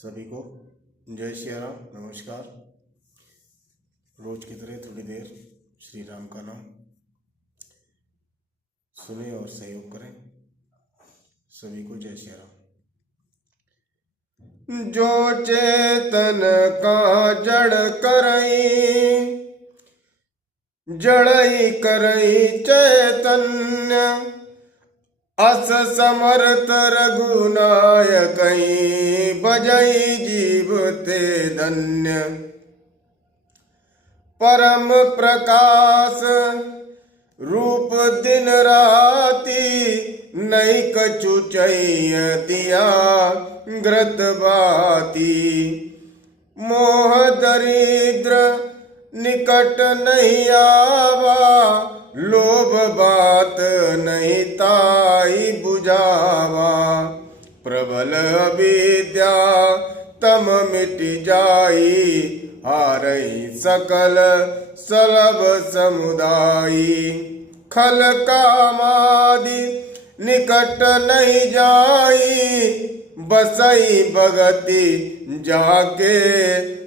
सभी को जय श्री राम, नमस्कार। रोज की तरह थोड़ी देर श्री राम का नाम सुने और सहयोग करें। सभी को जय श्री राम। जो चेतन का जड़ करई, जड़ई करई चैतन्य, अस समर्थ रघुनायकई, बजई जीव ते धन्य। परम प्रकाश रूप दिन राति, नई कछु चैय दिया घृत बाती। मोह दरिद्र निकट नहीं आवा, लोभ बात नहीं ताई बुझावा। प्रबल अविद्या तम मिट जाई, हारई सकल सलभ समुदायी। खल कामादि निकट नहीं जाई, बसई भगति जाके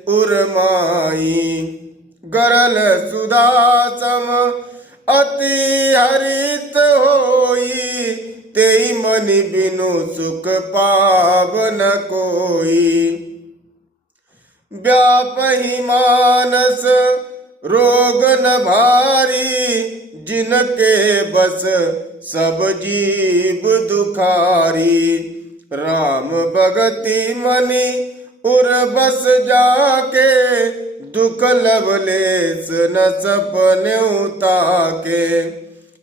उरमाई। गरल सुधा सम अति हरित होई, तेई मनि बिनु सुख पाव न कोई। व्यापहि मानस रोग न भारी, जिनके बस सब जीव दुखारी। राम भगति मनि उर बस जाके, दुख लवलेस न सपने ताके।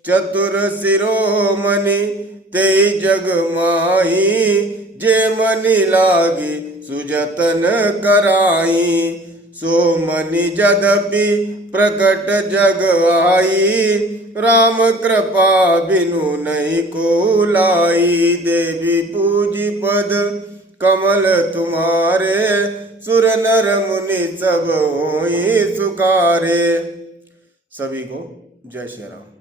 चतुर शिरोमणि ते जग माही, जे मनि लागी सुजतन कराई। सो मनि जदपि प्रकट जग आई, राम कृपा बिनु नहीं को लाई। देवी पूजी पद कमल तुम्हारे, सुर नर मुनि सब होई सुकारे। सभी को जय श्री राम।